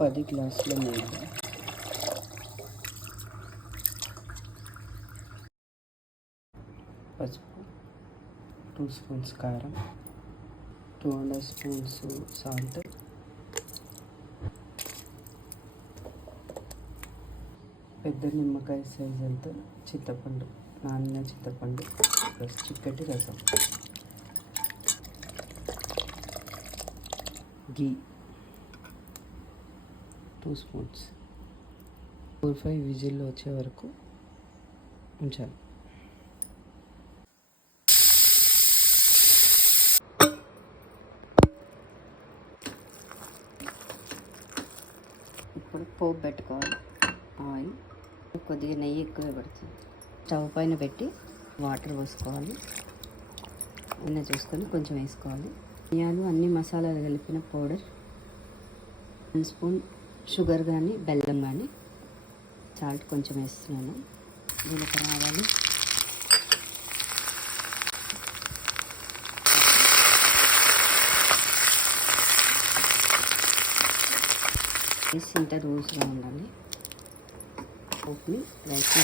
10 గ్లాసుల నీళ్ళు, పసుపు, 2 స్పూన్స్ కారం, 2½ స్పూన్స్ సాల్ట్, పెద్ద నిమ్మకాయ సైజ్ అంత చింతపండు, నానిన చింతపండు ప్లస్ చిక్కటి రసం, గీ 2 స్పూన్స్. 4-5 విజిల్ వచ్చే వరకు ఉంచాలి. ఇప్పుడు పోపు పెట్టుకోవాలి. ఆయిల్, కొద్దిగా నెయ్యి ఎక్కువే పడుతుంది. స్టవ్ పైన పెట్టి వాటర్ పోసుకోవాలి. అన్నీ చూసుకొని కొంచెం వేసుకోవాలి. ధనియాలు, అన్ని మసాలాలు కలిపిన పౌడర్, 1 స్పూన్ షుగర్ కానీ బెల్లం కానీ, సాల్ట్ కొంచెం వేస్తున్నాను. జీలకర్ర, ఆవాలు, వేసి ఇంత లూజ్గా ఉండాలి. పోపుని రైస్ని